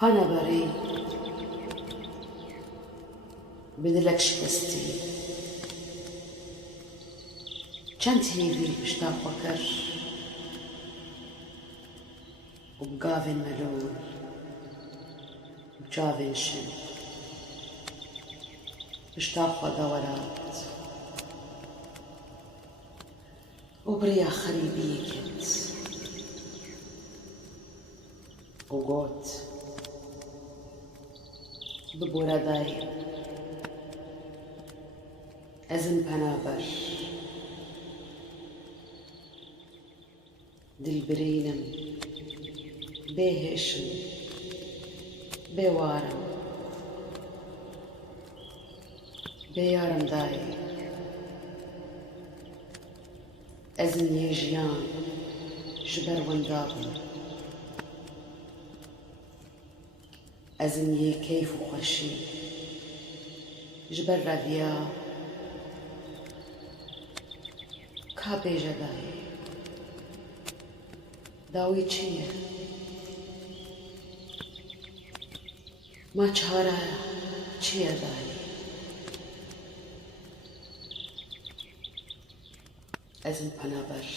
پەنەبەری بدلەک شکستی چەند هێوی پشتا خۆکەر و گاوێن مەلول و چاوێن شن پشتا خۆدا وەرات و بریا خەریبی کرد و گوت ببوورە دای ئەزم پەنابەر دلبرینم بێهێشم بێوارم بێیارم دایێ ئەزم یێ ژیان ji ber wenda bû ئەزم یێ کەیف و خۆشی ji ber reviya ka bêje dayê dawî çi ye ma çare çi ye dayê ئەزم پەنابەر